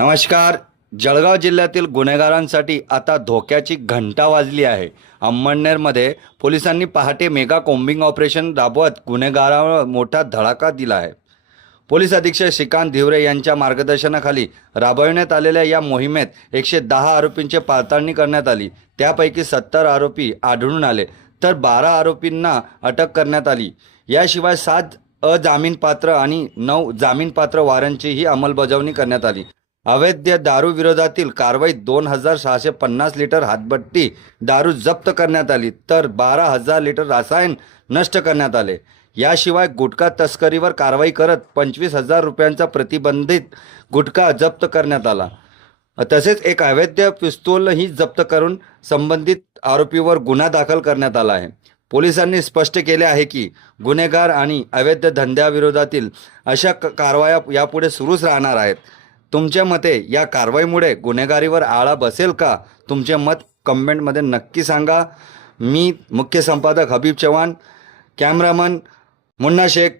नमस्कार. जळगाव जिल्ह्यातील गुन्हेगारांसाठी आता धोक्याची घंटा वाजली आहे. अंमळनेरमध्ये पोलिसांनी पहाटे मेगा कोम्बिंग ऑपरेशन राबवत गुन्हेगारांवर मोठा धडाका दिला आहे. पोलीस अधीक्षक श्रीकांत धिवरे यांच्या मार्गदर्शनाखाली राबविण्यात आलेल्या या मोहिमेत 110 आरोपींची पडताळणी करण्यात आली. त्यापैकी 70 आरोपी आढळून आले तर 12 आरोपींना अटक करण्यात आली. याशिवाय 7 अजामीनपात्र आणि 9 जामीनपात्र वॉरंटचीही अंमलबजावणी करण्यात आली. अवैध दारू विरोधातील कारवाईत 2650 लिटर हातभट्टी दारू जप्त करण्यात आली तर 12,000 लिटर रसायन नष्ट करण्यात आले. याशिवाय गुटखा तस्करीवर कारवाई करत 25,000 रुपयांचा प्रतिबंधित गुटखा जप्त करण्यात आला. तसेच एक अवैध पिस्तूलही जप्त करून संबंधित आरोपीवर गुन्हा दाखल करण्यात आला आहे. पोलिसांनी स्पष्ट केले आहे की गुन्हेगार आणि अवैध धंद्याविरोधातील अशा कारवाया यापुढे सुरूच राहणार आहेत. तुमच्या मते या कारवाईमुळे गुन्हेगारीवर आळा बसेल का? तुमचे मत कमेंटमध्ये नक्की सांगा. मी मुख्य संपादक हबीब चव्हाण, कॅमेरामन मुन्ना शेख,